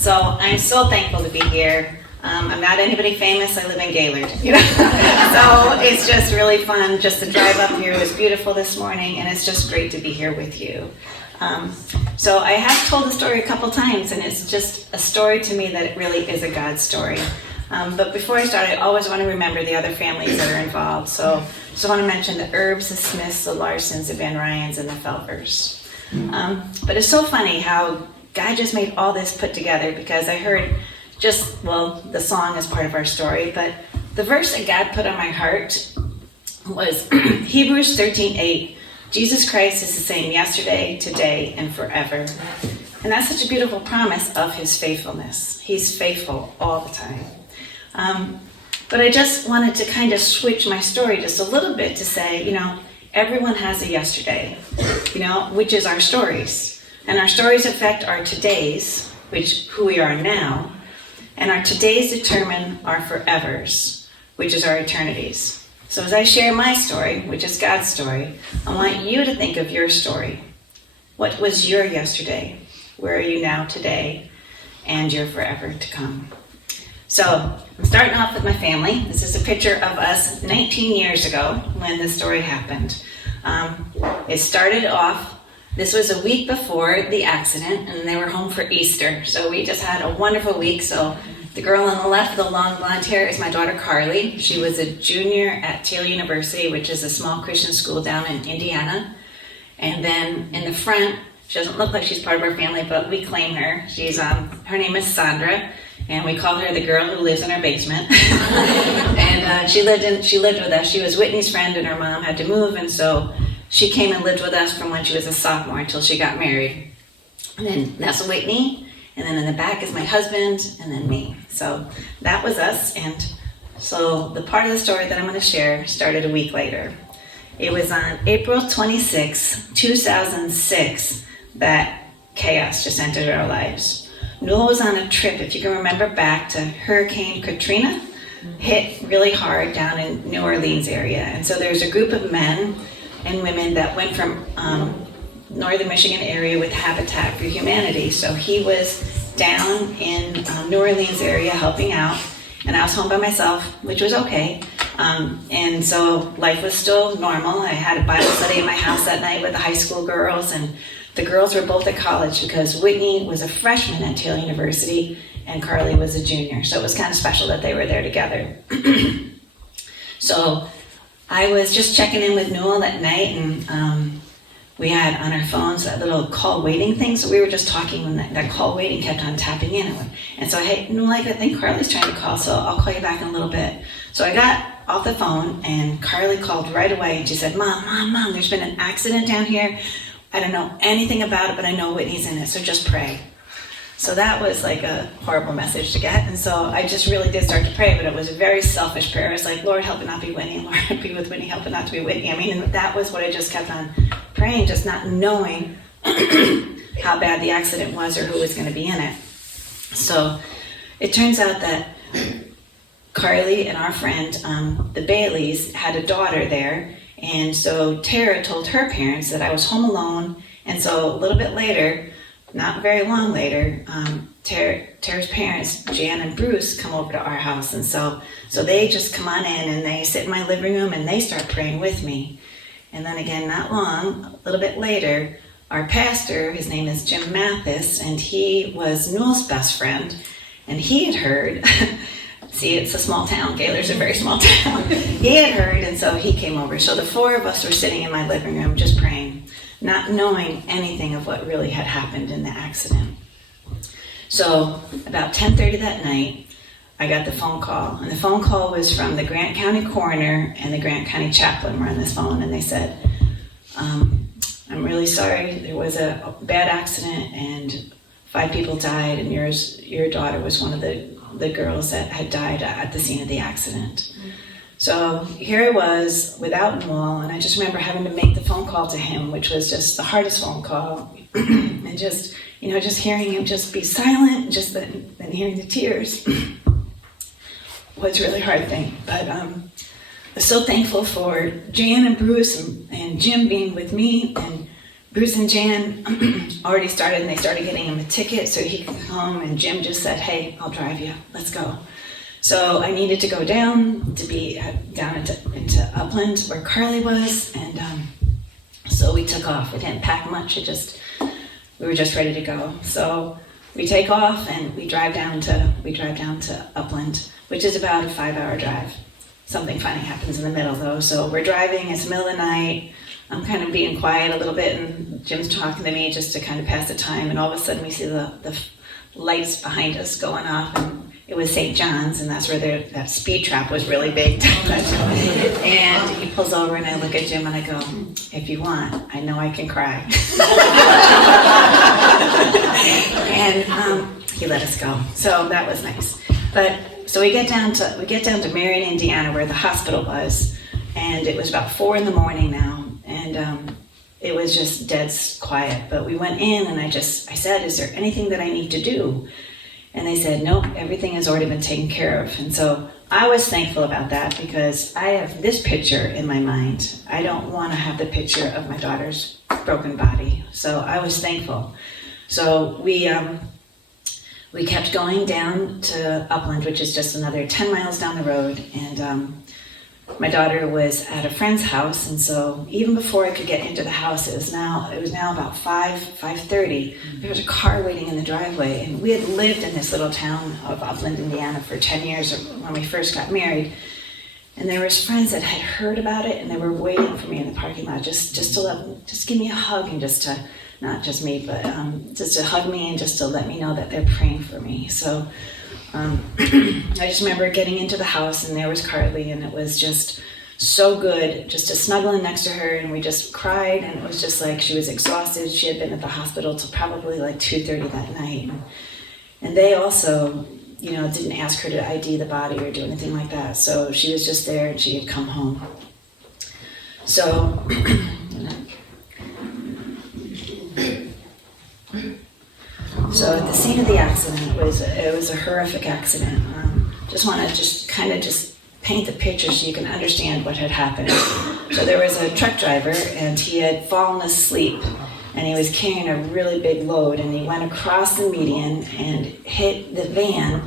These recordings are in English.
So I'm so thankful to be here. I'm not anybody famous. I live in Gaylord, so it's just really fun just to drive up here. It was beautiful this morning, and it's just great to be here with you. So I have told the story a couple times, and it's just a story to me that it really is a God story. But before I start, I always want to remember the other families that are involved. So I want to mention the Herbs, the Smiths, the Larsons, the Van Ryans, and the Felvers. But it's so funny how God just made all this put together, because I heard the song is part of our story, but the verse that God put on my heart was Hebrews 13:8. Jesus Christ is the same yesterday, today, and forever. And that's such a beautiful promise of his faithfulness. He's faithful all the time. But I just wanted to kind of switch my story just a little bit to say, everyone has a yesterday, which is our stories. And our stories affect our todays, who we are now. And our todays determine our forevers, which is our eternities. So as I share my story, which is God's story, I want you to think of your story. What was your yesterday? Where are you now today? And your forever to come. So I'm starting off with my family. This is a picture of us 19 years ago when this story happened. It started off, this was a week before the accident, and they were home for Easter. So we just had a wonderful week. So the girl on the left with the long blonde hair is my daughter Carly. She was a junior at Taylor University, which is a small Christian school down in Indiana. And then in the front, she doesn't look like she's part of our family, but we claim her. She's her name is Sandra, and we call her the girl who lives in our basement. And she lived with us. She was Whitney's friend, and her mom had to move, and so she came and lived with us from when she was a sophomore until she got married. And then that's Whitney, and then in the back is my husband, and then me. So that was us, and so the part of the story that I'm going to share started a week later. It was on April 26, 2006, that chaos just entered our lives. Newell was on a trip, if you can remember back to Hurricane Katrina, hit really hard down in New Orleans area. And so there's a group of men and women that went from northern Michigan area with Habitat for Humanity. So he was down in New Orleans area helping out, and I was home by myself, which was okay. And so life was still normal. I had a Bible study in my house that night with the high school girls, and the girls were both at college because Whitney was a freshman at Taylor University and Carly was a junior. So it was kind of special that they were there together. So I was just checking in with Newell that night, and we had on our phones that little call waiting thing. So we were just talking when that call waiting kept on tapping in. And so, hey, Newell, I think Carly's trying to call, so I'll call you back in a little bit. So I got off the phone, and Carly called right away, and she said, Mom, there's been an accident down here. I don't know anything about it, but I know Whitney's in it, so just pray. So that was like a horrible message to get, and so I just really did start to pray, but it was a very selfish prayer. It was like, Lord, help it not be Whitney, Lord, be with Whitney, help it not to be Whitney. I mean, and that was what I just kept on praying, just not knowing how bad the accident was or who was going to be in it. So it turns out that Carly and our friend, the Baileys, had a daughter there. And so Tara told her parents that I was home alone. And so a little bit later, not very long later, Tara's parents, Jan and Bruce, come over to our house. And so they just come on in and they sit in my living room and they start praying with me. And then again, not long, a little bit later, our pastor, his name is Jim Mathis, and he was Newell's best friend. And he had heard... See, it's a small town. Gaylor's a very small town. He had heard, and so he came over. So the four of us were sitting in my living room just praying, not knowing anything of what really had happened in the accident. So about 10:30 that night, I got the phone call. And the phone call was from the Grant County coroner and the Grant County chaplain were on this phone. And they said, I'm really sorry. There was a bad accident and 5 people died. And your daughter was one of the girls that had died at the scene of the accident. So here I was without Newell, and I just remember having to make the phone call to him, which was just the hardest phone call. And just hearing him just be silent, just then hearing the tears was a really hard thing. But I was so thankful for Jan and Bruce and Jim being with me and Bruce and Jan already started, and they started getting him a ticket so he could come, and Jim just said, hey, I'll drive you, let's go. So I needed to go down to be down into Upland where Carly was, and so we took off. We didn't pack much, we were just ready to go. So we take off and we drive down to Upland, which is about a 5-hour drive. Something funny happens in the middle though. So we're driving, it's the middle of the night. I'm kind of being quiet a little bit, and Jim's talking to me just to kind of pass the time, and all of a sudden we see the lights behind us going off, and it was St. John's, and that's where that speed trap was really big. And he pulls over, and I look at Jim and I go, if you want, I know I can cry. And he let us go, so that was nice. So we get down to Marion, Indiana, where the hospital was, and it was about 4 a.m. now, and it was just dead quiet. But we went in, and I said, is there anything that I need to do? And they said, nope, everything has already been taken care of. And so I was thankful about that, because I have this picture in my mind. I don't want to have the picture of my daughter's broken body. So I was thankful. So we kept going down to Upland, which is just another 10 miles down the road, and my daughter was at a friend's house, and so even before I could get into the house, it was now about 5:30. There was a car waiting in the driveway, and we had lived in this little town of Upland, Indiana for 10 years when we first got married, and there was friends that had heard about it, and they were waiting for me in the parking lot just to give me a hug, and just to, not just me, but just to hug me and just to let me know that they're praying for me. So I just remember getting into the house, and there was Carly, and it was just so good just to snuggle in next to her, and we just cried, and it was just like she was exhausted. She had been at the hospital till probably like 2:30 that night, and they also, didn't ask her to ID the body or do anything like that. So she was just there, and she had come home. So So at the scene of the accident, it was a horrific accident. Just want to paint the picture so you can understand what had happened. So there was a truck driver, and he had fallen asleep, and he was carrying a really big load, and he went across the median and hit the van,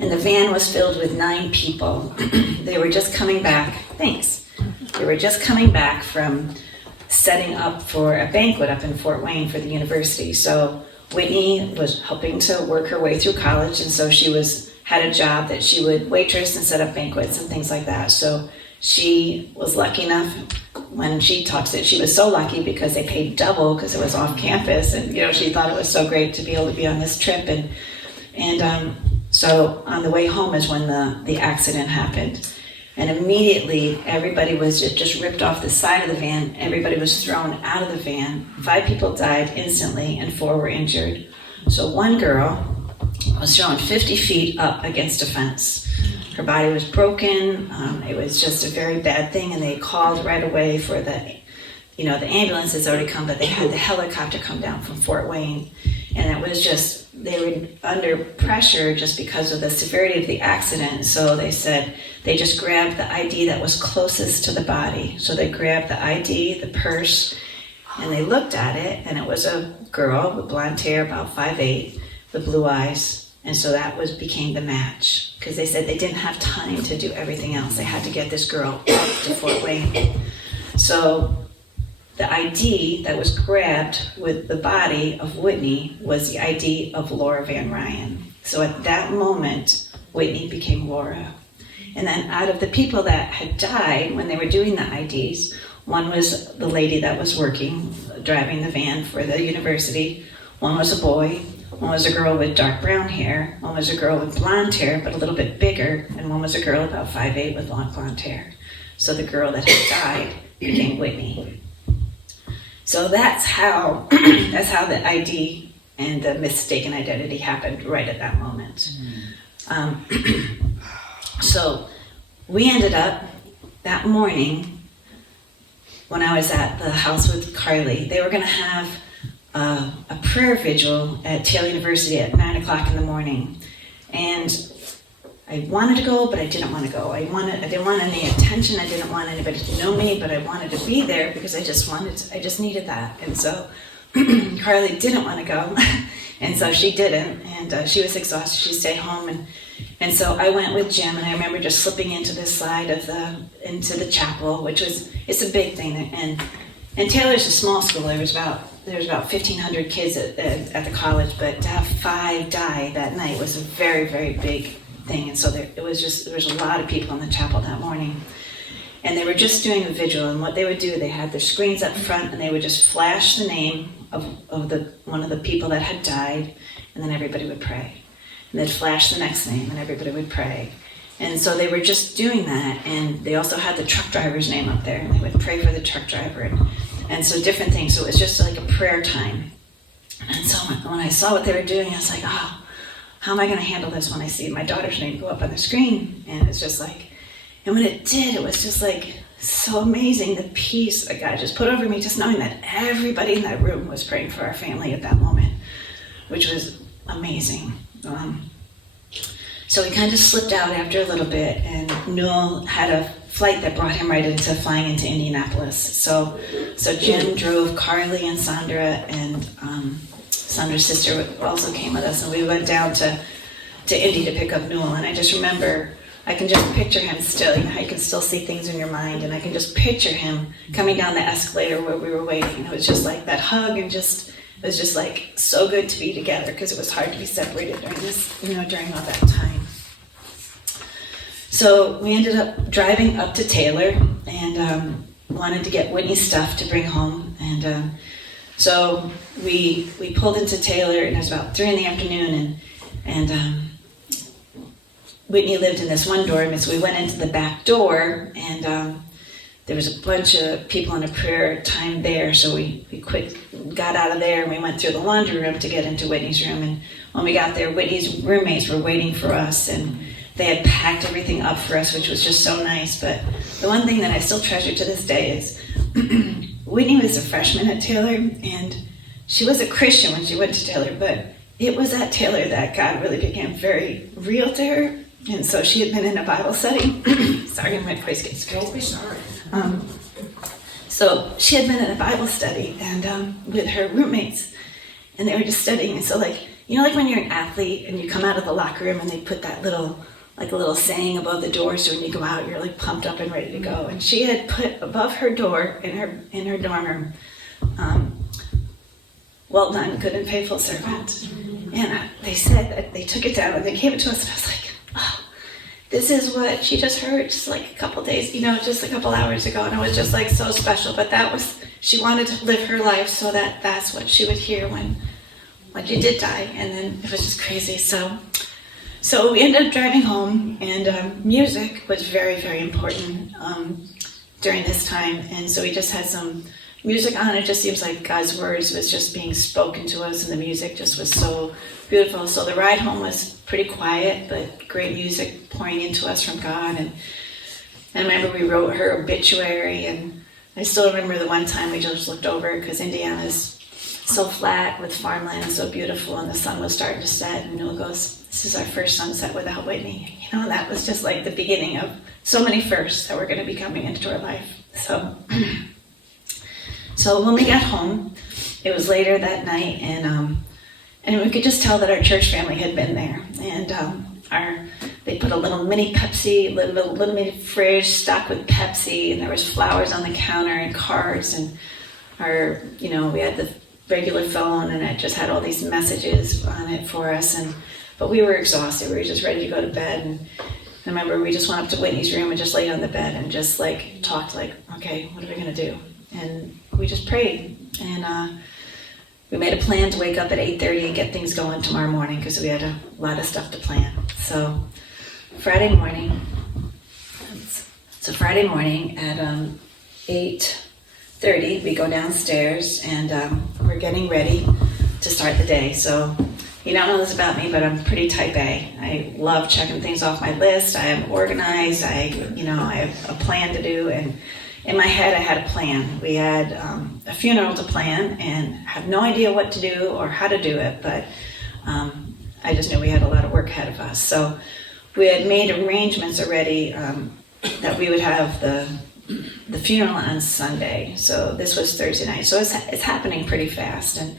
and the van was filled with 9 people. They were just coming back. Thanks. They were just coming back from setting up for a banquet up in Fort Wayne for the university. So Whitney was helping to work her way through college, and so she had a job that she would waitress and set up banquets and things like that. So she was lucky enough, when she talks it, she was so lucky because they paid double because it was off campus, and she thought it was so great to be able to be on this trip. And so on the way home is when the accident happened. And immediately, everybody was just ripped off the side of the van. Everybody was thrown out of the van. 5 people died instantly, and 4 were injured. So one girl was thrown 50 feet up against a fence. Her body was broken. It was just a very bad thing, and they called right away for the ambulance has already come, but they had the helicopter come down from Fort Wayne. And it was just, they were under pressure just because of the severity of the accident. So they said they just grabbed the ID that was closest to the body. So they grabbed the ID, the purse, and they looked at it, and it was a girl with blonde hair, about 5'8", with blue eyes. And so that became the match, because they said they didn't have time to do everything else. They had to get this girl up to Fort Wayne. So the ID that was grabbed with the body of Whitney was the ID of Laura Van Ryan. So at that moment, Whitney became Laura. And then out of the people that had died when they were doing the IDs, one was the lady that was working, driving the van for the university. One was a boy. One was a girl with dark brown hair. One was a girl with blonde hair, but a little bit bigger. And one was a girl about 5'8" with long blonde hair. So the girl that had died became Whitney. So that's how the ID and the mistaken identity happened right at that moment. So we ended up that morning when I was at the house with Carly. They were going to have a prayer vigil at Taylor University at 9 o'clock in the morning, and I wanted to go, but I didn't want to go. I didn't want any attention. I didn't want anybody to know me, but I wanted to be there because I just needed that. And so Carly didn't want to go, and so she didn't, and she was exhausted. She stayed home, and so I went with Jim, and I remember just slipping into the side into the chapel, it's a big thing, and Taylor's a small school. There was about 1,500 kids at the college, but to have 5 die that night was a very, very big thing, and so there was a lot of people in the chapel that morning. And they were just doing a vigil, and what they would do, they had their screens up front, and they would just flash the name of one of the people that had died, and then everybody would pray. And they'd flash the next name, and everybody would pray. And so they were just doing that, and they also had the truck driver's name up there, and they would pray for the truck driver, and so different things. So it was just like a prayer time. And so when I saw what they were doing, I was like, oh, how am I going to handle this when I see my daughter's name go up on the screen? And it's just like, and when it did, it was just like so amazing, the peace that God just put over me, just knowing that everybody in that room was praying for our family at that moment, which was amazing. So he kind of slipped out after a little bit, and Newell had a flight that brought him right into flying into Indianapolis. So Jim drove Carly and Sandra, and Sandra's sister also came with us, and we went down to Indy to pick up Newell. And I just remember, I can just picture him still, you know, you can still see things in your mind, and I can just picture him coming down the escalator where we were waiting. And it was just like that hug, and it was just like so good to be together, because it was hard to be separated during all that time. So we ended up driving up to Taylor, and wanted to get Whitney's stuff to bring home. And so we pulled into Taylor, and it was about 3 p.m, and Whitney lived in this one dorm, and so we went into the back door, and there was a bunch of people in a prayer time there, so we got out of there, and we went through the laundry room to get into Whitney's room. And when we got there, Whitney's roommates were waiting for us, and they had packed everything up for us, which was just so nice. But the one thing that I still treasure to this day is Whitney was a freshman at Taylor, and she was a Christian when she went to Taylor, but it was at Taylor that God really became very real to her. And so she had been in a Bible study. Sorry, my voice gets crazy. Don't be sorry. So she had been in a Bible study, and with her roommates, and they were just studying. And so, like when you're an athlete and you come out of the locker room and they put that little saying above the door, so when you go out, you're like pumped up and ready to go. And she had put above her door in her dorm room, "Well done, good and faithful servant." And they said that they took it down and they gave it to us, and I was like, oh, this is what she just heard just like a couple days, just a couple hours ago, and it was just like so special. But she wanted to live her life so that that's what she would hear when she did die. And then it was just crazy. So we ended up driving home, and music was very, very important during this time. And so we just had some music on. It just seems like God's words was just being spoken to us, and the music just was so beautiful. So the ride home was pretty quiet, but great music pouring into us from God. And I remember we wrote her obituary, and I still remember the one time we just looked over, because Indiana's so flat with farmland, so beautiful, and the sun was starting to set, and Newell goes, "This is our first sunset without Whitney." And that was just like the beginning of so many firsts that were going to be coming into our life. So when we got home, it was later that night, and we could just tell that our church family had been there. And they put a little mini Pepsi, little mini fridge stocked with Pepsi, and there was flowers on the counter and cards, and we had the regular phone, and it just had all these messages on it for us. But we were exhausted. We were just ready to go to bed. And I remember we just went up to Whitney's room and just laid on the bed and just talked okay, what are we going to do? And we just prayed. And we made a plan to wake up at 8:30 and get things going tomorrow morning, because we had a lot of stuff to plan. So Friday morning at 8:30, we go downstairs, and we're getting ready to start the day. So you don't know this about me, but I'm pretty type A. I love checking things off my list. I am organized. I have a plan to do, and in my head I had a plan. We had a funeral to plan, and had no idea what to do or how to do it, but I just knew we had a lot of work ahead of us. So we had made arrangements already that we would have the funeral on Sunday. So this was Thursday night. So it's happening pretty fast. And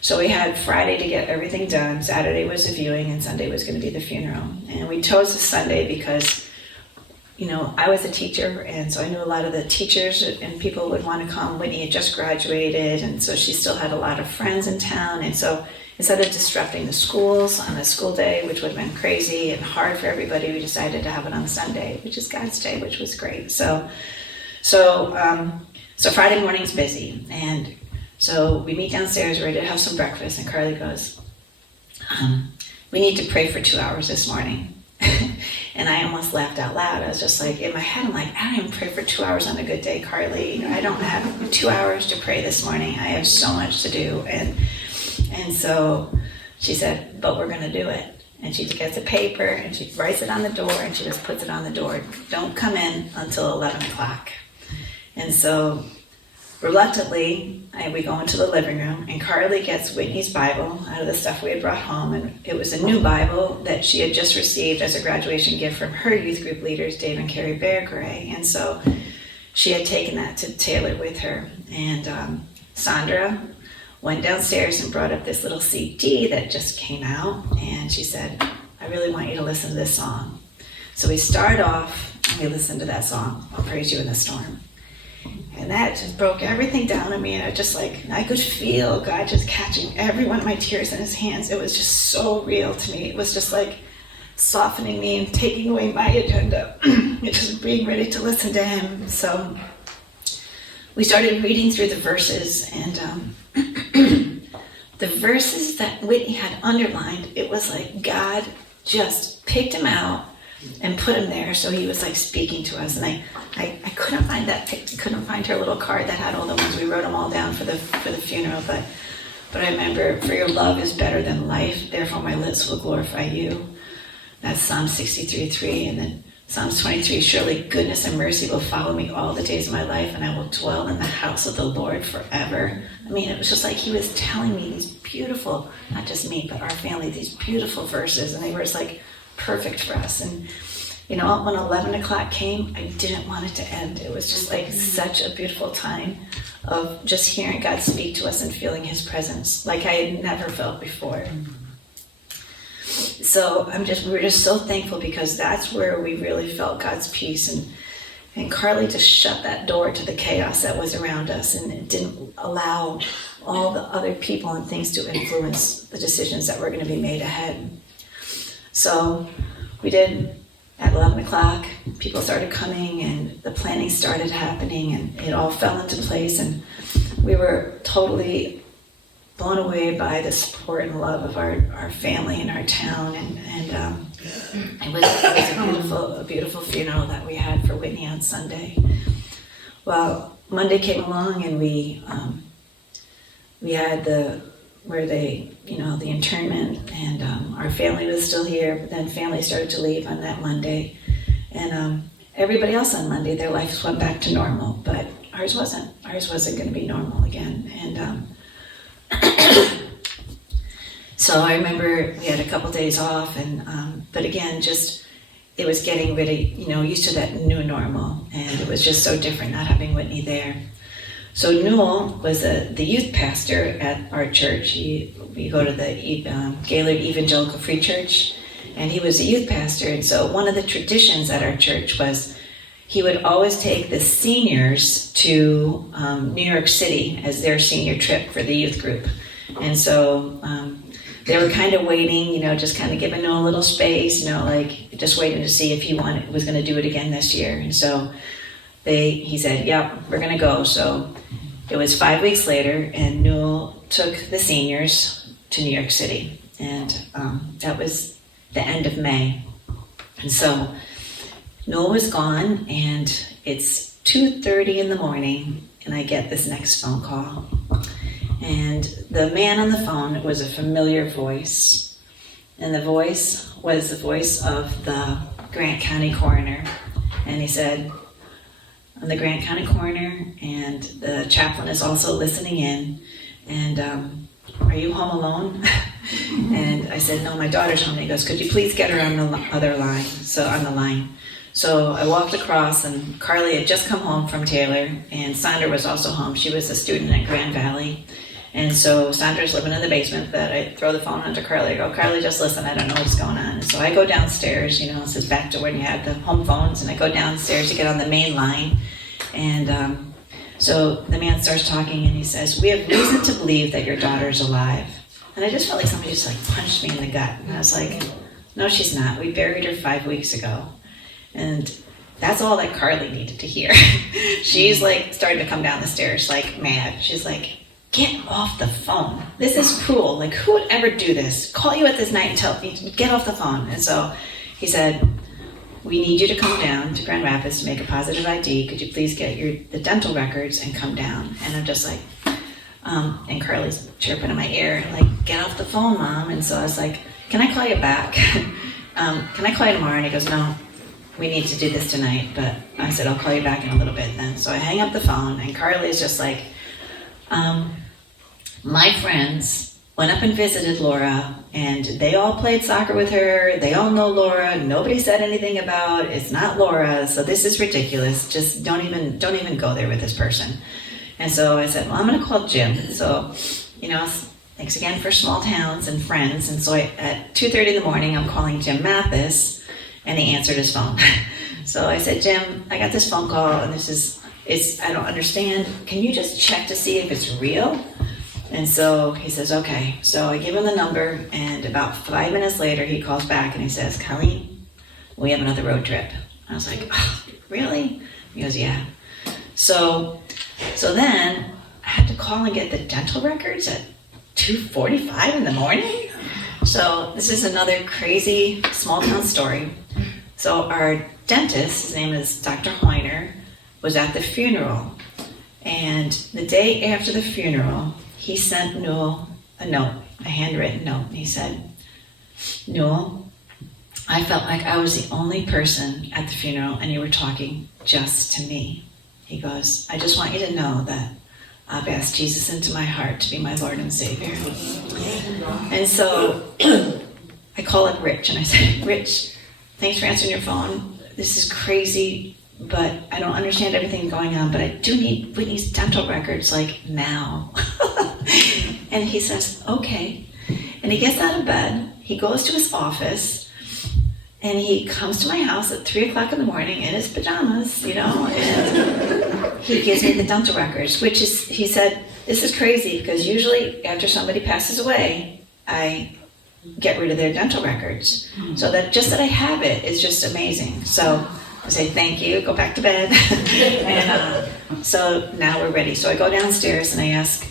so we had Friday to get everything done. Saturday was the viewing, and Sunday was going to be the funeral. And we chose the Sunday because, I was a teacher, and so I knew a lot of the teachers and people would want to come. Whitney had just graduated, and so she still had a lot of friends in town. And so instead of disrupting the schools on a school day, which would have been crazy and hard for everybody, we decided to have it on Sunday, which is God's day, which was great. So Friday morning's busy, and so we meet downstairs, we're ready to have some breakfast, and Carly goes, we need to pray for 2 hours this morning. And I almost laughed out loud. I was just like, in my head, I'm like, I don't even pray for 2 hours on a good day, Carly. I don't have 2 hours to pray this morning. I have so much to do. And so she said, but we're going to do it. And she gets a paper, and she writes it on the door, and she just puts it on the door. Don't come in until 11 o'clock. And so reluctantly, we go into the living room, and Carly gets Whitney's Bible out of the stuff we had brought home, and it was a new Bible that she had just received as a graduation gift from her youth group leaders, Dave and Carrie Beargray, and so she had taken that to Taylor with her. And Sandra went downstairs and brought up this little CD that just came out, and she said, I really want you to listen to this song. So we start off, and we listen to that song, I'll Praise You in the Storm. And that just broke everything down on me, and I could feel God just catching every one of my tears in his hands. It was just so real to me. It was just like softening me and taking away my agenda and just being ready to listen to him. So we started reading through the verses, and the verses that Whitney had underlined, it was like God just picked him out and put him there, so he was like speaking to us. And I couldn't find couldn't find her little card that had all the ones. We wrote them all down for the funeral, but I remember, for your love is better than life, therefore my lips will glorify you. That's Psalm 63:3, and then Psalms 23, surely goodness and mercy will follow me all the days of my life, and I will dwell in the house of the Lord forever. I mean, it was just like he was telling me these beautiful, not just me, but our family, these beautiful verses, and they were just like perfect for us. And when 11 o'clock came, I didn't want it to end. It was just like such a beautiful time of just hearing God speak to us and feeling his presence like I had never felt before. So we were just so thankful, because that's where we really felt God's peace. And Carly just shut that door to the chaos that was around us, and it didn't allow all the other people and things to influence the decisions that were going to be made ahead. So we did. At 11 o'clock, people started coming, and the planning started happening, and it all fell into place, and we were totally blown away by the support and love of our family and our town, and it was a beautiful funeral that we had for Whitney on Sunday. Well, Monday came along, and we had the internment, and our family was still here, but then family started to leave on that Monday, and everybody else on Monday, their lives went back to normal, but ours wasn't. Ours wasn't going to be normal again. And so I remember we had a couple days off, and but again, just it was getting really, used to that new normal, and it was just so different not having Whitney there. So Newell was the youth pastor at our church. We go to the Gaylord Evangelical Free Church, and he was a youth pastor. And so one of the traditions at our church was he would always take the seniors to New York City as their senior trip for the youth group. And so they were kind of waiting, just kind of giving Newell a little space, just waiting to see if he was going to do it again this year. And so he said, yep, we're going to go. So it was 5 weeks later, and Newell took the seniors to New York City. And that was the end of May. And so Newell was gone, and it's 2:30 in the morning, and I get this next phone call. And the man on the phone was a familiar voice. And the voice was the voice of the Grant County coroner. And he said, I'm the Grant County coroner, and the chaplain is also listening in. And are you home alone? And I said, no, my daughter's home. And he goes, could you please get her on the other line? So on the line. So I walked across, and Carly had just come home from Taylor, and Sandra was also home. She was a student at Grand Valley. And so Sandra's living in the basement, but I throw the phone onto Carly. I go, Carly, just listen, I don't know what's going on. And so I go downstairs, it says back to when you had the home phones, and I go downstairs to get on the main line. And so the man starts talking, and he says, we have reason to believe that your daughter's alive. And I just felt like somebody just punched me in the gut. And I was like, no, she's not. We buried her 5 weeks ago. And that's all that Carly needed to hear. She's starting to come down the stairs mad. She's like, get off the phone. This is cruel. Who would ever do this? Call you at this night and tell me, get off the phone. And so he said, we need you to come down to Grand Rapids to make a positive ID. Could you please get the dental records and come down? And I'm just and Carly's chirping in my ear, get off the phone, Mom. And so I was like, can I call you back? Can I call you tomorrow? And he goes, no, we need to do this tonight. But I said, I'll call you back in a little bit then. So I hang up the phone, and Carly's just my friends went up and visited Laura, and they all played soccer with her. They all know Laura. Nobody said anything about it's not Laura, so this is ridiculous. Just don't even go there with this person. And so I said, well, I'm going to call Jim. So, thanks again for small towns and friends. And so at 2:30 in the morning, I'm calling Jim Mathis, and he answered his phone. So I said, Jim, I got this phone call, and I don't understand. Can you just check to see if it's real? And so he says, okay. So I give him the number, and about 5 minutes later, he calls back and he says, Colleen, we have another road trip. I was like, oh, really? He goes, yeah. So then I had to call and get the dental records at 2:45 in the morning. So this is another crazy small town story. So our dentist, his name is Dr. Hoyner, was at the funeral. And the day after the funeral, he sent Newell a note, a handwritten note. And he said, Newell, I felt like I was the only person at the funeral, and you were talking just to me. He goes, I just want you to know that I've asked Jesus into my heart to be my Lord and Savior. And so I call up Rich, and I said, Rich, thanks for answering your phone. This is crazy, but I don't understand everything going on, but I do need Whitney's dental records now. And he says, okay. And he gets out of bed, he goes to his office, and he comes to my house at 3 o'clock in the morning in his pajamas, and he gives me the dental records, he said, this is crazy, because usually after somebody passes away, I get rid of their dental records. So that I have it is just amazing. So I say, thank you, go back to bed. And so now we're ready. So I go downstairs and I ask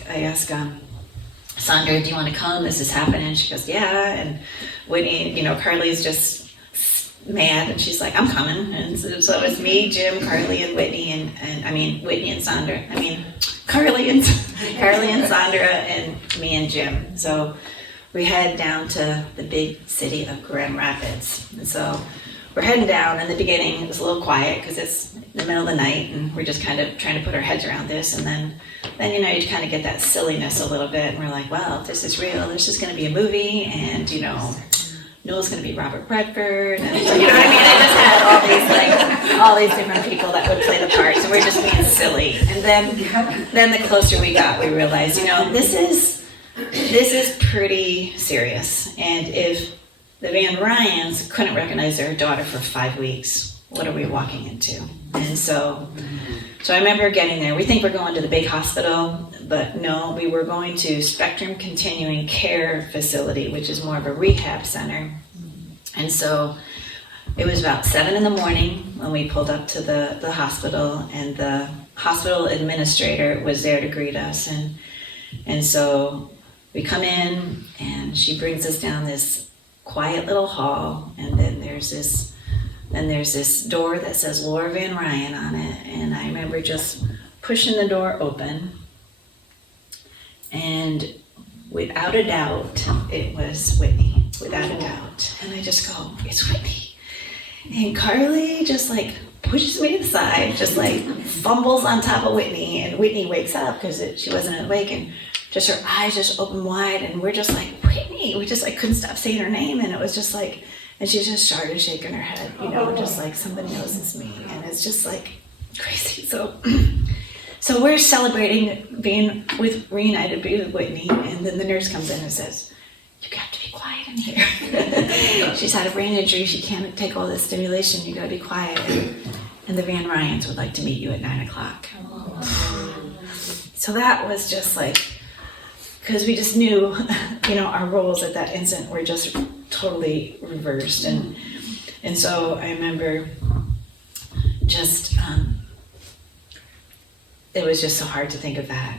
Sandra, do you want to come? This is happening. She goes, yeah. And Whitney, Carly's just mad, and she's like, I'm coming. And so it's me, Jim, Carly, and Whitney, Whitney and Sandra. Carly and Sandra, and me and Jim. So we head down to the big city of Grand Rapids. And so we're heading down. In the beginning, it was a little quiet because it's in the middle of the night, and we're just kind of trying to put our heads around this. And then you kind of get that silliness a little bit, and we're like, well, if this is real, this is going to be a movie, and Newell's going to be Robert Redford, and I just had all these different people that would play the parts, and we're just being silly. And then the closer we got, we realized, this is pretty serious. And if the Van Ryans couldn't recognize their daughter for 5 weeks, what are we walking into? And so I remember getting there. We think we're going to the big hospital, but no, we were going to Spectrum Continuing Care Facility, which is more of a rehab center. And so it was about 7 in the morning when we pulled up to the hospital, and the hospital administrator was there to greet us. And so we come in, and she brings us down this quiet little hall, and then there's this door that says Laura Van Ryan on it. And I remember just pushing the door open, and without a doubt, it was Whitney, without a doubt. And I just go, it's Whitney. And Carly just pushes me to the side, just fumbles on top of Whitney, and Whitney wakes up because she wasn't awake, and just her eyes just open wide, and we're just like, Whitney. Whitney. We just like couldn't stop saying her name, and it was just like, and she just started shaking her head, just like somebody knows it's me, and it's just like crazy. So we're celebrating being reunited with Whitney, and then the nurse comes in and says, "You have to be quiet in here." She's had a brain injury. She can't take all this stimulation. You got to be quiet. And the Van Ryans would like to meet you at 9:00. So that was just like, because we just knew, our roles at that instant were just totally reversed. And so I remember just, it was just so hard to think of that.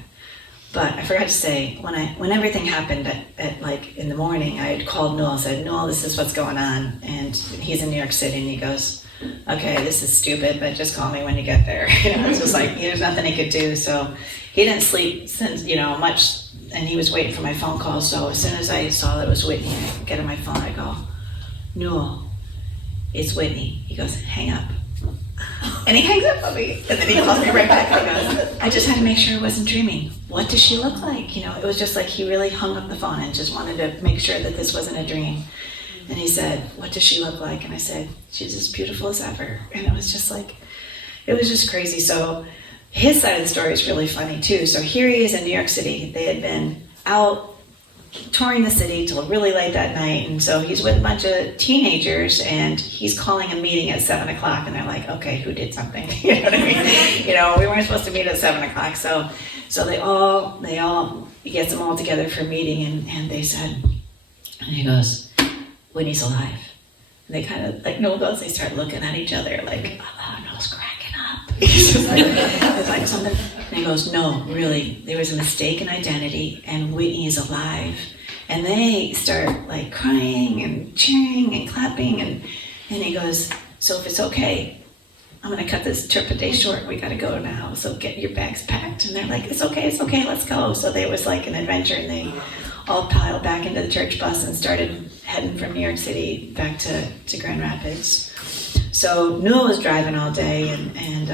But I forgot to say, when everything happened at like in the morning, I had called Noel and said, "Noel, this is what's going on." And he's in New York City, and he goes, "Okay, this is stupid, but just call me when you get there." It's just like, there's nothing he could do. So he didn't sleep since, much, and he was waiting for my phone call. So as soon as I saw that it was Whitney, I get on my phone, I go, "Noel, it's Whitney." He goes, "Hang up." And he hangs up on me, and then he calls me right back and goes, "I just had to make sure I wasn't dreaming. What does she look like?" It was just like he really hung up the phone and just wanted to make sure that this wasn't a dream. And he said, "What does she look like?" And I said, "She's as beautiful as ever." And it was just like, it was just crazy. So his side of the story is really funny too. So here he is in New York City. They had been out touring the city till really late that night, and so he's with a bunch of teenagers, and he's calling a meeting at 7:00, and they're like, "Okay, who did something?" You know what I mean? We weren't supposed to meet at 7:00, so they all he gets them all together for a meeting, and they said, and he goes, "Whitney's alive." And they kind of like Noel goes, they start looking at each other like, "Oh, Noel's cracking up." It's like something. And he goes, "No, really, there was a mistake in identity, and Whitney is alive." And they start like crying and cheering and clapping, and he goes, "So if it's okay, I'm gonna cut this trip a day short. We gotta go now. So get your bags packed." And they're like, it's okay, let's go." So there was like an adventure, and they all piled back into the church bus and started heading from New York City back to Grand Rapids. So Noel was driving all day and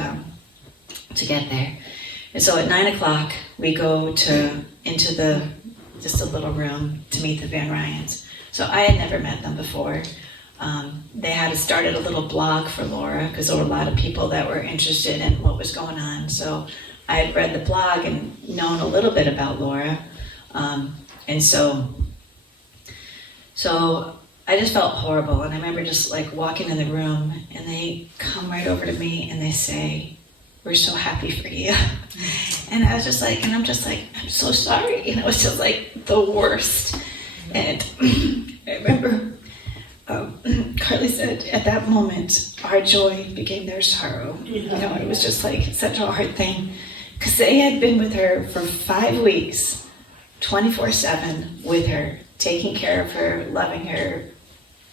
to get there. And so at 9:00, we go into just a little room to meet the Van Ryans. So I had never met them before. They had started a little blog for Laura because there were a lot of people that were interested in what was going on. So I had read the blog and known a little bit about Laura. And so I just felt horrible. And I remember just like walking in the room, and they come right over to me and they say, "We're so happy for you." And I was just like, I'm "I'm so sorry." It's just like the worst. And I remember Carly said, at that moment, our joy became their sorrow. It was just like such a hard thing. Because they had been with her for 5 weeks, 24/7 with her, taking care of her, loving her,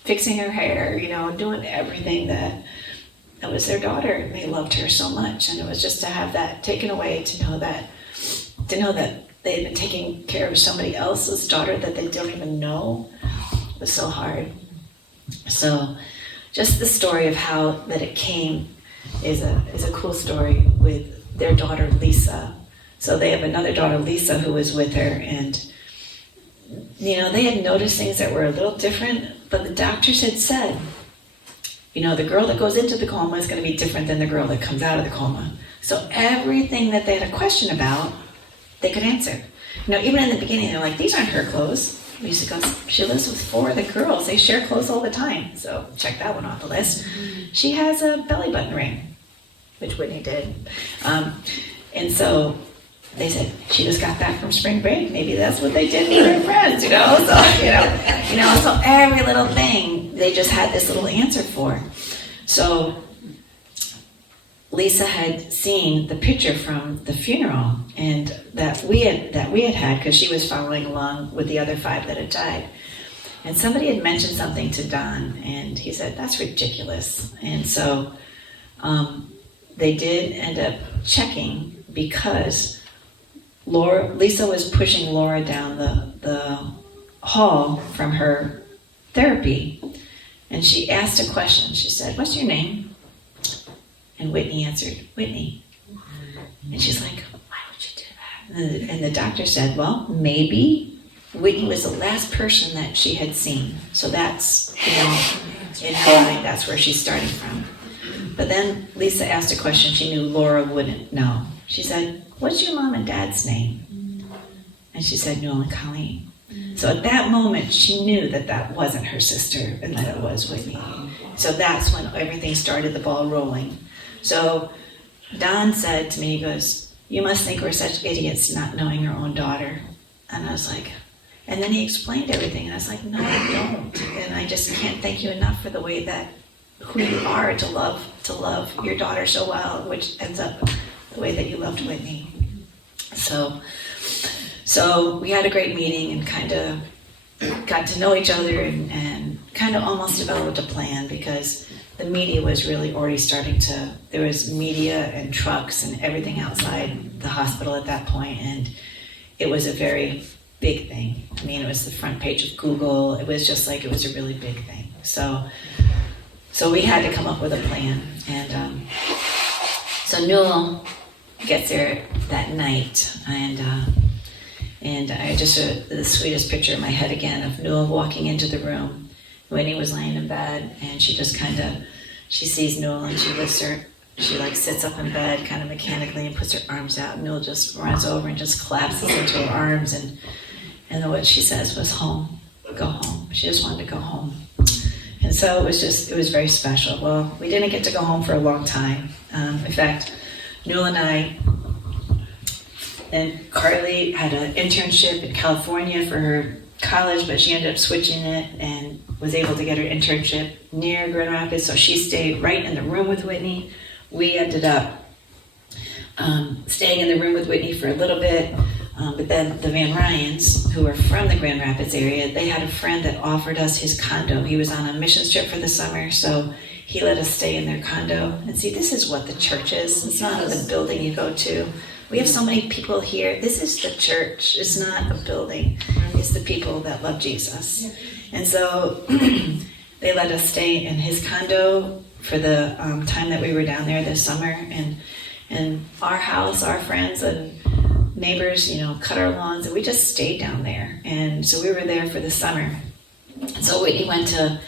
fixing her hair, doing everything that was their daughter. They loved her so much, and it was just to have that taken away, to know that they had been taking care of somebody else's daughter that they don't even know, was so hard. So just the story of how that it came is a cool story with their daughter Lisa. So they have another daughter, Lisa, who was with her, and they had noticed things that were a little different, but the doctors had said, the girl that goes into the coma is going to be different than the girl that comes out of the coma. So everything that they had a question about, they could answer. Even in the beginning, they're like, "These aren't her clothes." Lisa goes, "She lives with 4 of the girls. They share clothes all the time." So check that one off the list. She has a belly button ring, which Whitney did. And so they said, "She just got back from spring break. Maybe that's what they did with her friends, So, so every little thing they just had this little answer for. So Lisa had seen the picture from the funeral, and that we had because she was following along with the other 5 that had died. And somebody had mentioned something to Don, and he said, "That's ridiculous." And so they did end up checking, because Lisa was pushing Laura down the hall from her therapy, and she asked a question. She said, "What's your name?" And Whitney answered, "Whitney." And she's like, "Why would you do that?" And the doctor said, "Well, maybe Whitney was the last person that she had seen. So that's, in her mind, that's where she's starting from. But then Lisa asked a question she knew Laura wouldn't know. She said, "What's your mom and dad's name?" And she said, "Newell and Colleen." So at that moment, she knew that that wasn't her sister and that it was Whitney. So that's when everything started, the ball rolling. So Don said to me, he goes, "You must think we're such idiots not knowing your own daughter." And I was like, and then he explained everything. And I was like, "No, I don't. And I just can't thank you enough for the way that who you are to love your daughter so well," which ends up the way that you loved Whitney. So we had a great meeting and kind of got to know each other and kind of almost developed a plan, because the media was really already starting to, there was media and trucks and everything outside the hospital at that point, and it was a very big thing. I mean, it was the front page of Google. It was just like, it was a really big thing. So we had to come up with a plan. And so Newell gets there that night, and I just the sweetest picture in my head again of Newell walking into the room. Whitney was laying in bed, and she just she sees Newell, and she like sits up in bed kind of mechanically and puts her arms out. Newell just runs over and just collapses into her arms, and then what she says was, "Home, go home." She just wanted to go home. And so it was very special. Well, we didn't get to go home for a long time. In fact, Newell and Carly had an internship in California for her college, but she ended up switching it and was able to get her internship near Grand Rapids, so she stayed right in the room with Whitney. We ended up staying in the room with Whitney for a little bit, but then the Van Ryans, who were from the Grand Rapids area, they had a friend that offered us his condo. He was on a mission trip for the summer, so he let us stay in their condo. And see, this is what the church is. It's not the building you go to. We have so many people here. This is the church. It's not a building. It's the people that love Jesus. And so they let us stay in his condo for the time that we were down there this summer. And our house, our friends and neighbors, cut our lawns, and we just stayed down there. And so we were there for the summer. And so Whitney went to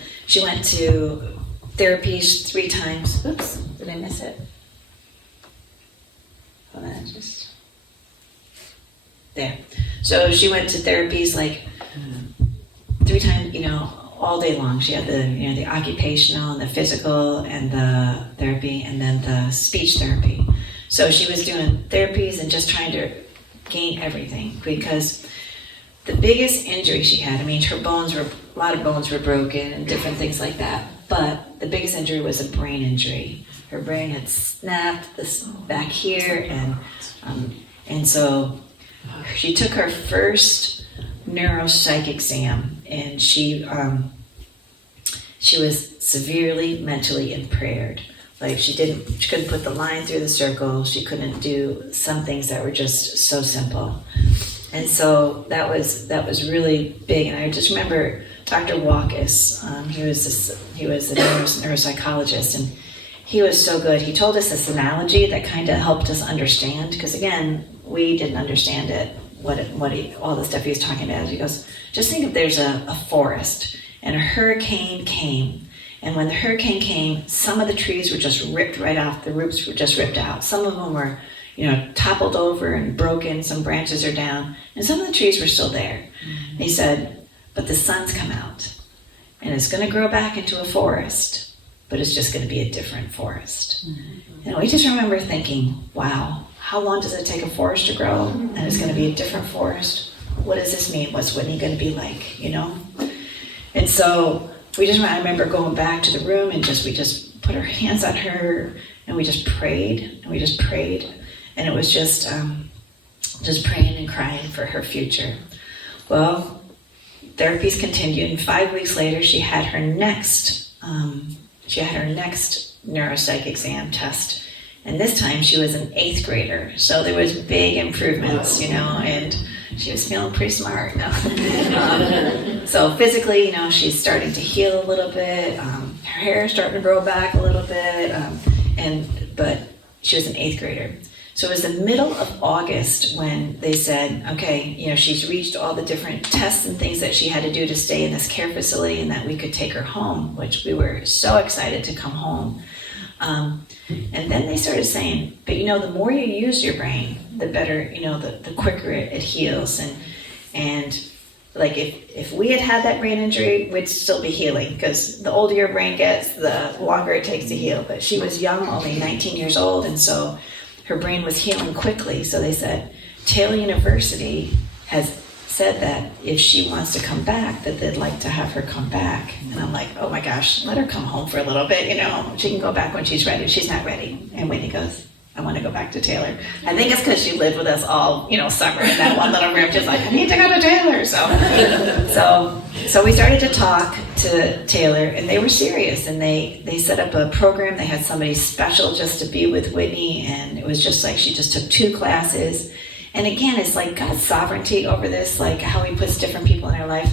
therapy 3 times. Oops, did I miss it? Hold on, just there. So she went to therapies like 3 times, all day long. She had the occupational and the physical and the therapy, and then the speech therapy. So she was doing therapies and just trying to gain everything, because the biggest injury she had, a lot of bones were broken and different things like that, but the biggest injury was a brain injury. Her brain had snapped this back here, and so she took her first neuropsych exam, and she was severely mentally impaired. Like she couldn't put the line through the circle. She couldn't do some things that were just so simple. And so that was really big. And I just remember Dr. Walkus, he was a neuropsychologist, and he was so good. He told us this analogy that kind of helped us understand, because again, we didn't understand it, all the stuff he was talking about. He goes, just think if there's a forest and a hurricane came, and when the hurricane came, some of the trees were just ripped right off, the roots were just ripped out. Some of them were, toppled over and broken, some branches are down, and some of the trees were still there. Mm-hmm. And he said, but the sun's come out, and it's going to grow back into a forest, but it's just going to be a different forest. Mm-hmm. And we just remember thinking, wow, how long does it take a forest to grow? And it's going to be a different forest. What does this mean? What's Whitney going to be like, And so I remember going back to the room, and we just put our hands on her, and we just prayed, and it was just praying and crying for her future. Well, therapies continued, and 5 weeks later, she had her next neuropsych exam test, and this time she was an 8th grader, so there was big improvements, and she was feeling pretty smart. So physically, she's starting to heal a little bit. Her hair is starting to grow back a little bit, but she was an 8th grader. So it was the middle of August when they said, okay, she's reached all the different tests and things that she had to do to stay in this care facility and that we could take her home, which we were so excited to come home. And then they started saying, but the more you use your brain, the better, the quicker it heals. And like if we had that brain injury, we'd still be healing, because the older your brain gets, the longer it takes to heal. But she was young, only 19 years old, and so her brain was healing quickly. So they said, Taylor University has said that if she wants to come back, that they'd like to have her come back. And I'm like, oh my gosh, let her come home for a little bit, she can go back when she's ready. She's not ready. And Whitney goes, I want to go back to Taylor. I think it's because she lived with us all, summer in that one little room, just like, I need to go to Taylor. So we started to talk to Taylor, and they were serious, and they set up a program. They had somebody special just to be with Whitney, and it was just like she just took 2 classes. And again, it's like God's sovereignty over this, like how he puts different people in our life.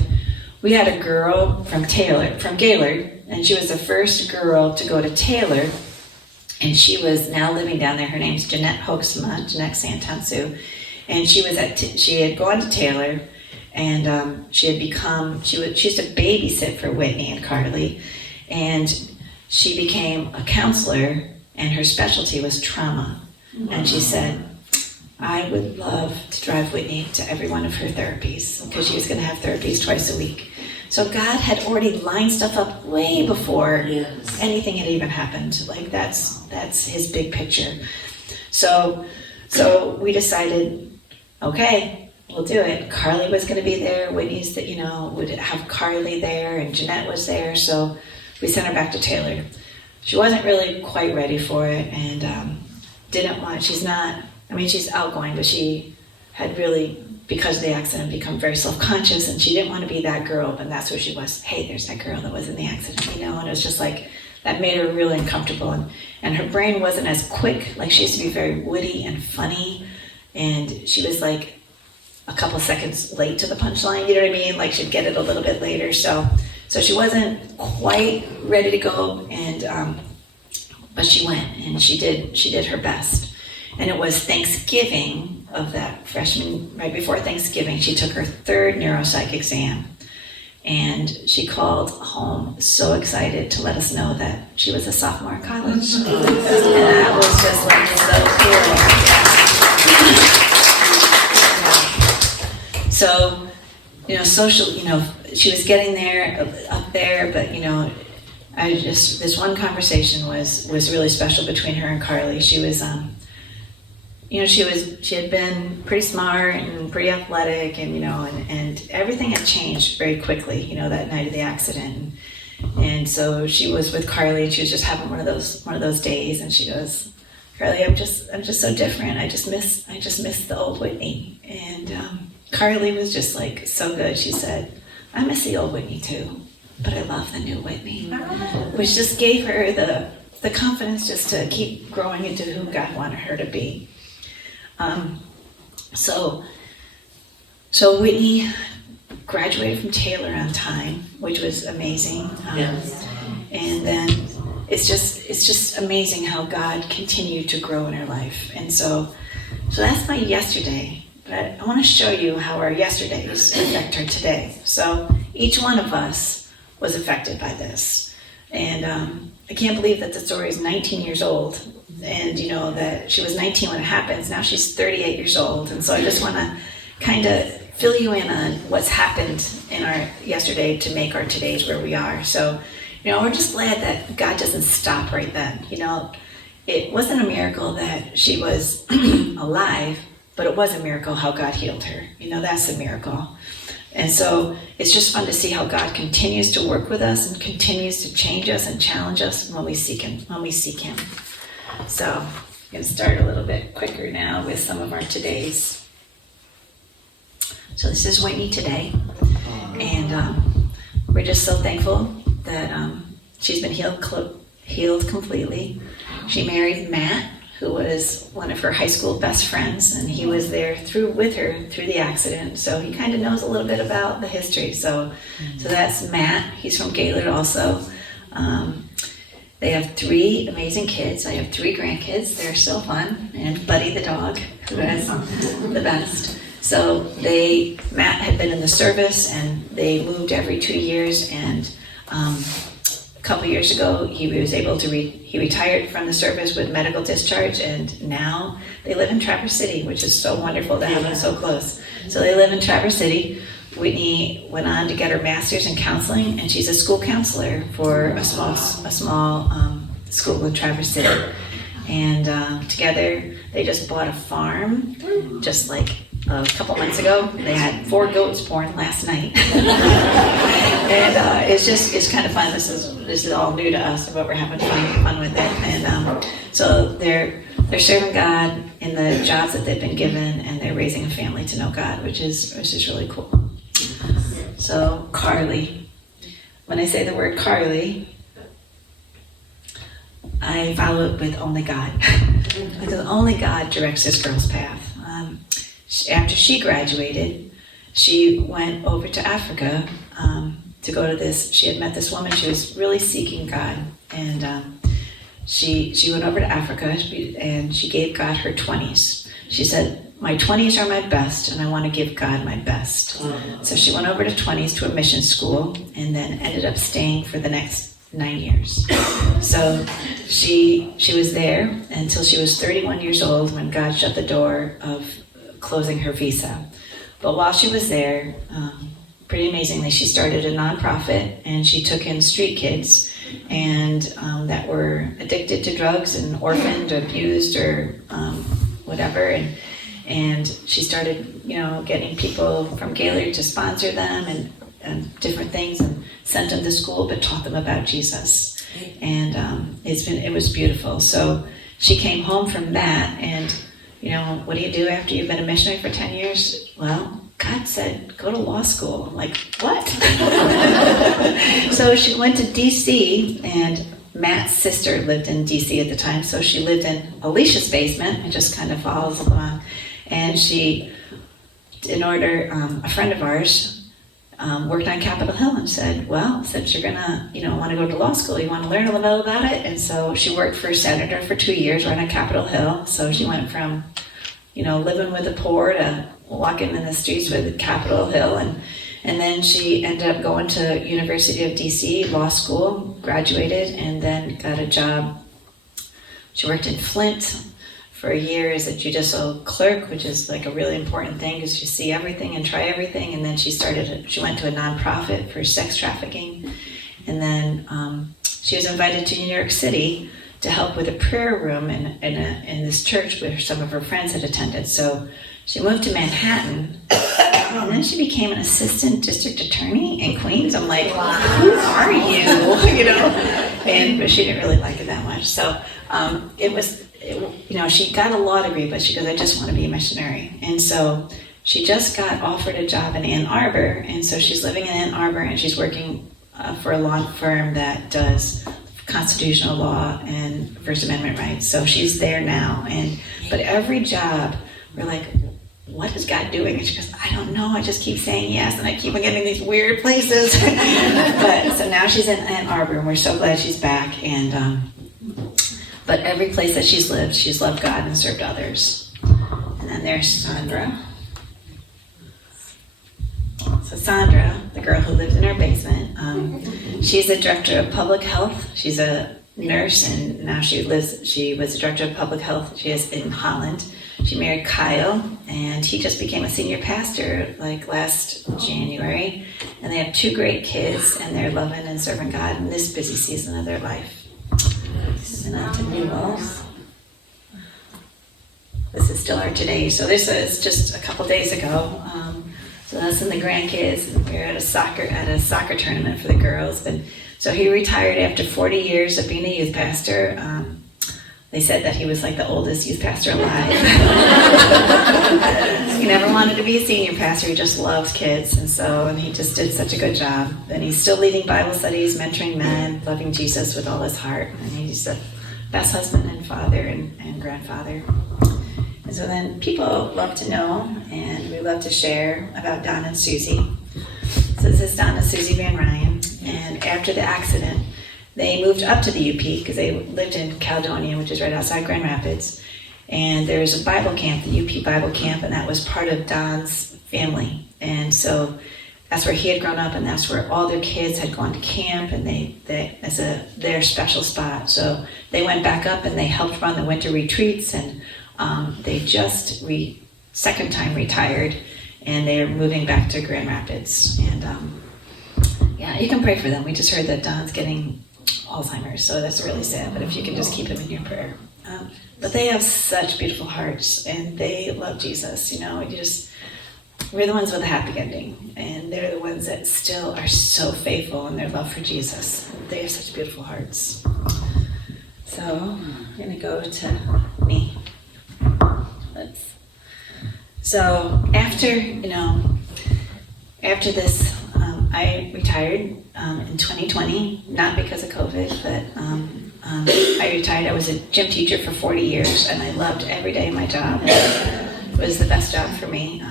We had a girl from Gaylord, and she was the first girl to go to Taylor. And she was now living down there. Her name's Jeanette Santansu. And she had gone to Taylor, and she used to babysit for Whitney and Carly. And she became a counselor, and her specialty was trauma. And she said, I would love to drive Whitney to every one of her therapies, because she was going to have therapies twice a week. So God had already lined stuff up way before anything had even happened. Like that's his big picture. So we decided, okay, we'll do it. Carly was going to be there. Whitney's would have Carly there, and Jeanette was there. So we sent her back to Taylor. She wasn't really quite ready for it, and didn't want. She's outgoing, but she had really, because of the accident, become very self-conscious, and she didn't want to be that girl, but that's where she was. Hey, there's that girl that was in the accident, and it was just like, that made her really uncomfortable, and her brain wasn't as quick. Like, she used to be very witty and funny, and she was like a couple seconds late to the punchline, you know what I mean? Like, she'd get it a little bit later, so she wasn't quite ready to go, and but she went, and she did her best. And it was Thanksgiving of that freshman, right before Thanksgiving, she took her 3rd neuropsych exam. And she called home so excited to let us know that she was a sophomore in college. And that was just like so cool. So, she was getting there, up there, but, this one conversation was really special between her and Carly. She was, she had been pretty smart and pretty athletic, and and everything had changed very quickly, that night of the accident. And so she was with Carly, and she was just having one of those days, and she goes, Carly, I'm just so different. I just miss the old Whitney. And Carly was just like so good. She said, I miss the old Whitney too, but I love the new Whitney, which just gave her the confidence just to keep growing into who God wanted her to be. So Whitney graduated from Taylor on time, which was amazing. And then it's just amazing how God continued to grow in her life. And so that's my yesterday. But I want to show you how our yesterdays affect our today. So each one of us was affected by this. And I can't believe that the story is 19 years old. And that she was 19 when it happens. Now she's 38 years old. And so I just want to kind of fill you in on what's happened in our yesterday to make our todays where we are. So, we're just glad that God doesn't stop right then. It wasn't a miracle that she was alive, but it was a miracle how God healed her. That's a miracle. And so it's just fun to see how God continues to work with us and continues to change us and challenge us when we seek Him. So I'm going to start a little bit quicker now with some of our todays. So this is Whitney today. And we're just so thankful that she's been healed completely. She married Matt, who was one of her high school best friends, and he was there with her through the accident. So he kind of knows a little bit about the history. So that's Matt. He's from Gaylord also. They have 3 amazing kids. I have 3 grandkids. They're so fun. And Buddy the dog, who is the best. So Matt had been in the service, and they moved every 2 years, and a couple years ago he was able to he retired from the service with medical discharge, and now they live in Traverse City, which is so wonderful to have them so close. So they live in Traverse City. Whitney went on to get her master's in counseling, and she's a school counselor for a small school in Traverse City. And together they just bought a farm just like a couple months ago. They had 4 goats born last night. And it's kind of fun. This is all new to us, but we're having fun with it. And so they're serving God in the jobs that they've been given, and they're raising a family to know God, which is really cool. So Carly, when I say the word Carly, I follow it with only God. Because only God directs this girl's path. After she graduated, she went over to Africa to go to this. She had met this woman. She was really seeking God, and she went over to Africa, and she gave God her 20s. She said, "My 20s are my best, and I want to give God my best." So she went over to 20s to a mission school, and then ended up staying for the next 9 years. So she was there until she was 31 years old, when God shut the door of closing her visa. But while she was there, pretty amazingly, she started a nonprofit, and she took in street kids and that were addicted to drugs and orphaned, or abused, or whatever. And she started, getting people from Gaylord to sponsor them and different things, and sent them to school, but taught them about Jesus. And it was beautiful. So she came home from that, and what do you do after you've been a missionary for 10 years? Well, God said, go to law school. I'm like, what? So she went to D.C., and Matt's sister lived in D.C. at the time, so she lived in Alicia's basement. It just kind of follows along. And a friend of ours worked on Capitol Hill, and said, well, since you're gonna, want to go to law school, you want to learn a little about it? And so she worked for a senator for 2 years right on Capitol Hill. So she went from, living with the poor to walking in the streets with Capitol Hill. And then she ended up going to University of DC Law School, graduated, and then got a job. She worked in Flint for a year as a judicial clerk, which is like a really important thing, because you see everything and try everything. And then she went to a nonprofit for sex trafficking. And then she was invited to New York City to help with a prayer room in this church where some of her friends had attended. So she moved to Manhattan, and then she became an assistant district attorney in Queens. I'm like, who are you? But she didn't really like it that much. So she got a law degree, but she goes, I just want to be a missionary. And so she just got offered a job in Ann Arbor, and so she's living in Ann Arbor, and she's working for a law firm that does constitutional law and First Amendment rights. So she's there now, but every job, we're like, what is God doing? And she goes, I don't know, I just keep saying yes, and I keep getting these weird places. But so now she's in Ann Arbor, and we're so glad she's back. And but every place that she's lived, she's loved God and served others. And then there's Sandra. So Sandra, the girl who lived in our basement, she's the director of public health. She's a nurse, and now she was the director of public health. She is in Holland. She married Kyle, and he just became a senior pastor like last January. And they have 2 great kids, and they're loving and serving God in this busy season of their life. And on to Newells. This is still our today. So this is just a couple days ago. So us and the grandkids, and we were at a soccer tournament for the girls. And so he retired after 40 years of being a youth pastor. They said that he was like the oldest youth pastor alive. He never wanted to be a senior pastor. He just loved kids, and he just did such a good job. And he's still leading Bible studies, mentoring men, loving Jesus with all his heart. And he's the best husband and father and grandfather. And so then people love to know, and we love to share about Don and Susie. So this is Don and Susie Van Ryan. And after the accident, they moved up to the UP because they lived in Caledonia, which is right outside Grand Rapids. And there's a Bible camp, the UP Bible Camp, and that was part of Don's family. And so that's where he had grown up, and that's where all their kids had gone to camp, and they as their special spot. So they went back up and they helped run the winter retreats, and they just second time retired, and they're moving back to Grand Rapids. And yeah, you can pray for them. We just heard that Don's getting Alzheimer's, so that's really sad, but if you can just keep him in your prayer. But they have such beautiful hearts, and they love Jesus. We're the ones with a happy ending, and they're the ones that still are so faithful in their love for Jesus. They have such beautiful hearts. So I'm going to go to me. So after this, I retired in 2020, not because of COVID, but I retired. I was a gym teacher for 40 years, and I loved every day of my job. It was the best job for me.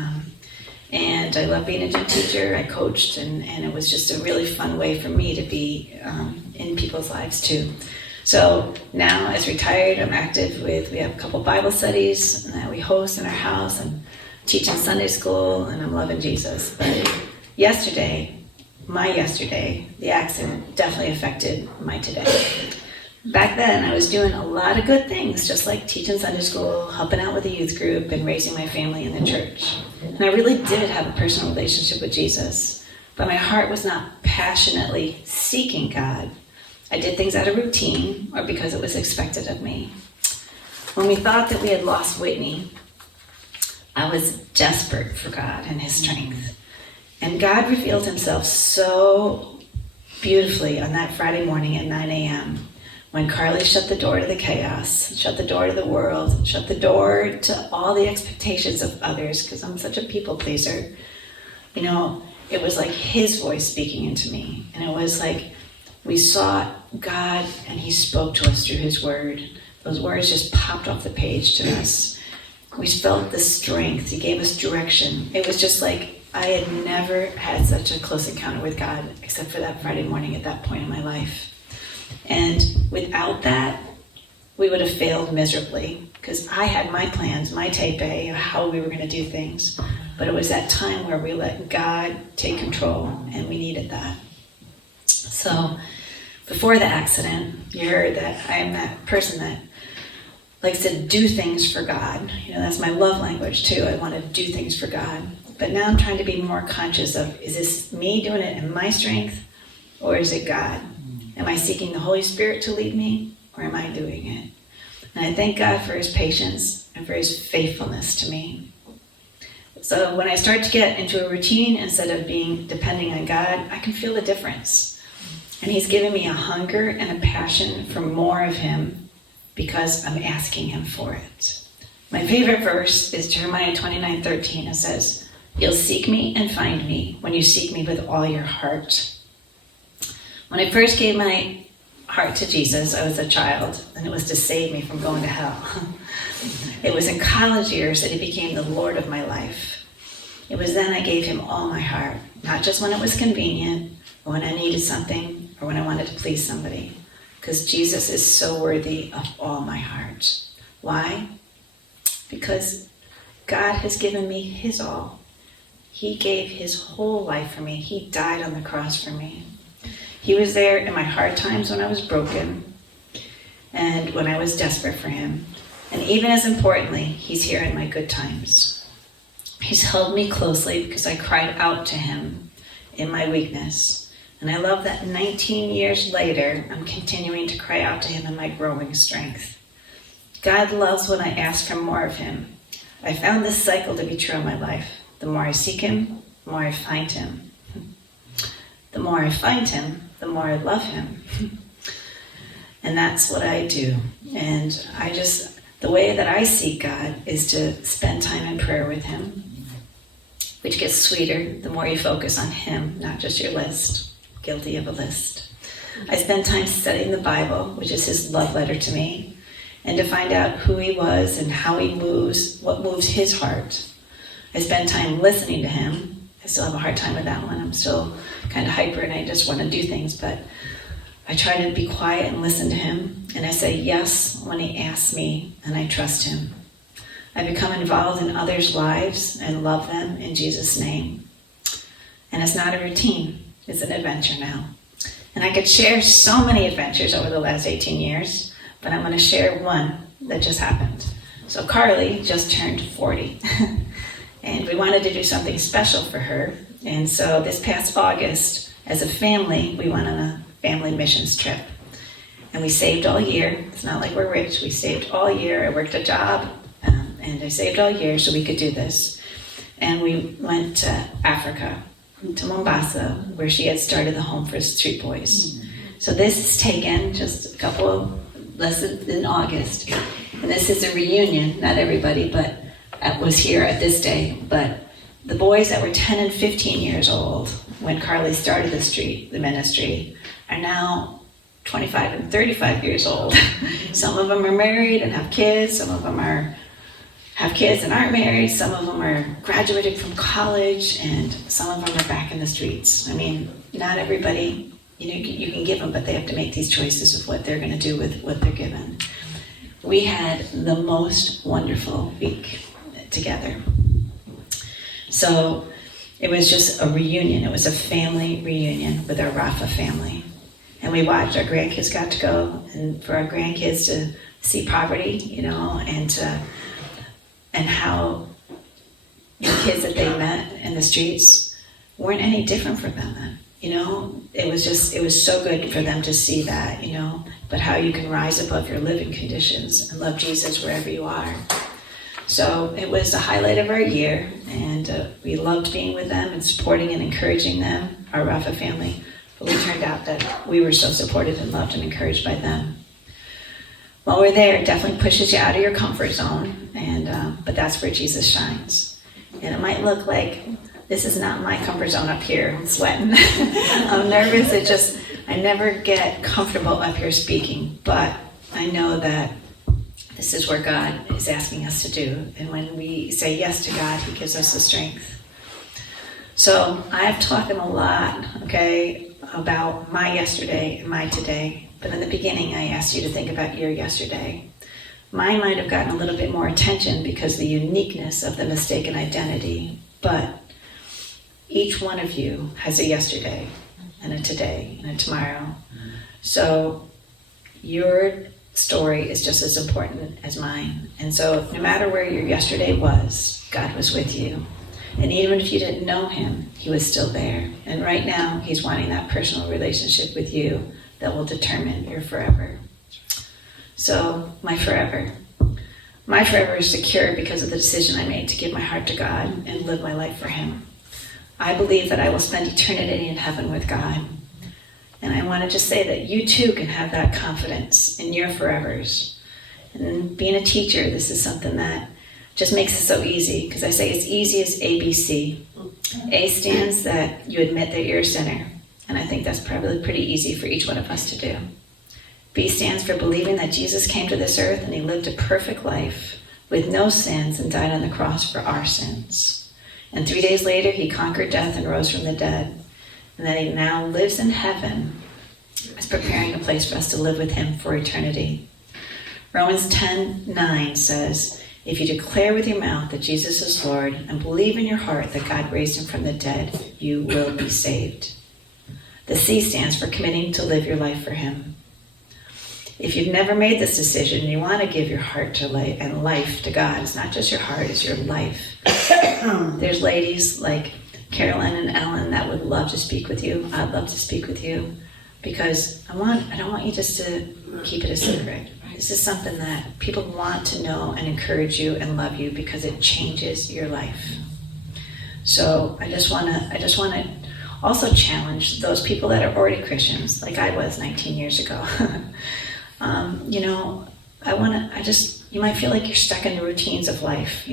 And I love being a gym teacher. I coached, and it was just a really fun way for me to be in people's lives too. So now, as retired, I'm active we have a couple Bible studies that we host in our house, and teaching Sunday school, and I'm loving Jesus. But yesterday, the accident definitely affected my today. Back then, I was doing a lot of good things, just like teaching Sunday school, helping out with the youth group, and raising my family in the church. And I really did have a personal relationship with Jesus, but my heart was not passionately seeking God. I did things out of routine or because it was expected of me. When we thought that we had lost Whitney, I was desperate for God and his strength. And God revealed himself so beautifully on that Friday morning at 9 a.m. when Carly shut the door to the chaos, shut the door to the world, shut the door to all the expectations of others, because I'm such a people pleaser. It was like his voice speaking into me. And it was like we sought God and he spoke to us through his word. Those words just popped off the page to us. We felt the strength. He gave us direction. It was just like I had never had such a close encounter with God except for that Friday morning at that point in my life. And without that, we would have failed miserably because I had my plans, my tape A of how we were going to do things. But it was that time where we let God take control, and we needed that. So before the accident, you heard that I am that person that likes to do things for God. That's my love language too. I want to do things for God. But now I'm trying to be more conscious of, is this me doing it in my strength, or is it God? Am I seeking the Holy Spirit to lead me, or am I doing it? And I thank God for his patience and for his faithfulness to me. So when I start to get into a routine instead of depending on God, I can feel the difference. And he's given me a hunger and a passion for more of him because I'm asking him for it. My favorite verse is Jeremiah 29:13. It says, "You'll seek me and find me when you seek me with all your heart." When I first gave my heart to Jesus, I was a child, and it was to save me from going to hell. It was in college years that he became the Lord of my life. It was then I gave him all my heart, not just when it was convenient, or when I needed something, or when I wanted to please somebody, because Jesus is so worthy of all my heart. Why? Because God has given me his all. He gave his whole life for me. He died on the cross for me. He was there in my hard times when I was broken and when I was desperate for him. And even as importantly, he's here in my good times. He's held me closely because I cried out to him in my weakness. And I love that 19 years later, I'm continuing to cry out to him in my growing strength. God loves when I ask for more of him. I found this cycle to be true in my life. The more I seek him, the more I find him. The more I find him, the more I love him. And that's what I do. And the way that I seek God is to spend time in prayer with him, which gets sweeter the more you focus on him, not just your list. Guilty of a list. I spend time studying the Bible, which is his love letter to me, and to find out who he was and how he moves, what moves his heart. I spend time listening to him. I still have a hard time with that one. I'm still kind of hyper and I just want to do things, but I try to be quiet and listen to him, and I say yes when he asks me, and I trust him. I become involved in others' lives and love them in Jesus' name. And it's not a routine, it's an adventure now. And I could share so many adventures over the last 18 years, but I'm going to share one that just happened. So Carly just turned 40, and we wanted to do something special for her. And so this past August, as a family, we went on a family missions trip. And we saved all year. It's not like we're rich. We saved all year. I worked a job, and I saved all year so we could do this. And we went to Africa, to Mombasa, where she had started the home for street boys. So this is taken just a couple of lessons in August. And this is a reunion. Not everybody but was here at this day. But the boys that were 10 and 15 years old when Carly started the ministry are now 25 and 35 years old. Some of them are married and have kids. Some of them have kids and aren't married. Some of them are graduated from college, and some of them are back in the streets. I mean, not everybody, you can give them, but they have to make these choices of what they're going to do with what they're given. We had the most wonderful week together. So it was just a reunion. It was a family reunion with our Rafa family. And we watched, our grandkids got to go, and for our grandkids to see poverty, and how the kids that they met in the streets weren't any different from them then. It was so good for them to see that, but how you can rise above your living conditions and love Jesus wherever you are. So it was the highlight of our year, and we loved being with them and supporting and encouraging them, our Rafa family. But we turned out that we were so supported and loved and encouraged by them. While we're there, it definitely pushes you out of your comfort zone, but that's where Jesus shines. And it might look like this is not my comfort zone up here. I'm sweating. I'm nervous. I never get comfortable up here speaking, but I know that this is where God is asking us to do. And when we say yes to God, he gives us the strength. So I've talked a lot, about my yesterday and my today. But in the beginning, I asked you to think about your yesterday. Mine might have gotten a little bit more attention because of the uniqueness of the mistaken identity. But each one of you has a yesterday and a today and a tomorrow. So your story is just as important as mine. And so no matter where your yesterday was, God was with you. And even if you didn't know him, he was still there. And right now, he's wanting that personal relationship with you that will determine your forever. So, my forever. My forever is secure because of the decision I made to give my heart to God and live my life for him. I believe that I will spend eternity in heaven with God. And I want to just say that you too can have that confidence in your forevers. And being a teacher, this is something that just makes it so easy, because I say it's easy as ABC. A stands that you admit that you're a sinner, and I think that's probably pretty easy for each one of us to do. B stands for believing that Jesus came to this earth and he lived a perfect life with no sins and died on the cross for our sins. And 3 days later, he conquered death and rose from the dead, and that he now lives in heaven, is preparing a place for us to live with him for eternity. Romans 10:9 says, if you declare with your mouth that Jesus is Lord and believe in your heart that God raised him from the dead, you will be saved. The C stands for committing to live your life for him. If you've never made this decision and you want to give your heart to life to God, it's not just your heart, it's your life. There's ladies like Carolyn and Ellen that would love to speak with you. I'd love to speak with you because I don't want you just to keep it a secret. This is something that people want to know and encourage you and love you because it changes your life. So I just want to also challenge those people that are already Christians, like I was 19 years ago. You might feel like you're stuck in the routines of life,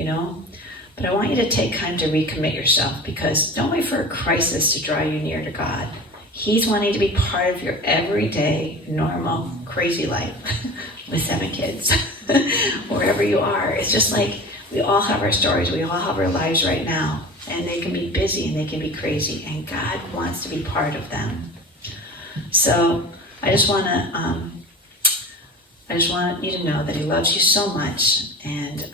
but I want you to take time to recommit yourself, because don't wait for a crisis to draw you near to God. He's wanting to be part of your everyday, normal, crazy life with 7 kids, wherever you are. It's just like we all have our stories. We all have our lives right now, and they can be busy and they can be crazy, and God wants to be part of them. So I just want you to know that he loves you so much, and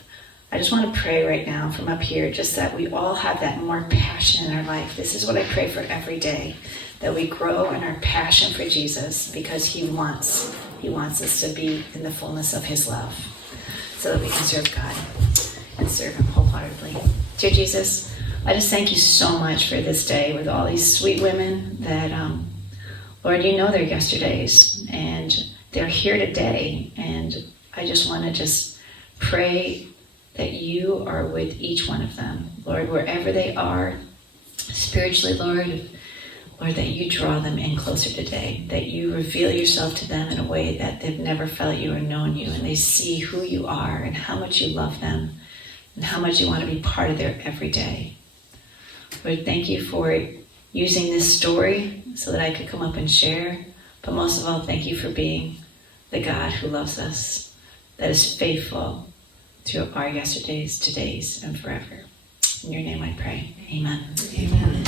I just want to pray right now from up here, just that we all have that more passion in our life. This is what I pray for every day, that we grow in our passion for Jesus, because he wants us to be in the fullness of his love, so that we can serve God and serve him wholeheartedly. Dear Jesus, I just thank you so much for this day with all these sweet women that, Lord, you know their yesterdays, and they're here today, and I just want to just pray that you are with each one of them, Lord, wherever they are spiritually, Lord, that you draw them in closer today, that you reveal yourself to them in a way that they've never felt you or known you, and they see who you are and how much you love them and how much you want to be part of their everyday. Lord, thank you for using this story so that I could come up and share, but most of all, thank you for being the God who loves us, that is faithful through our yesterdays, todays, and forever. In your name I pray. Amen. Amen.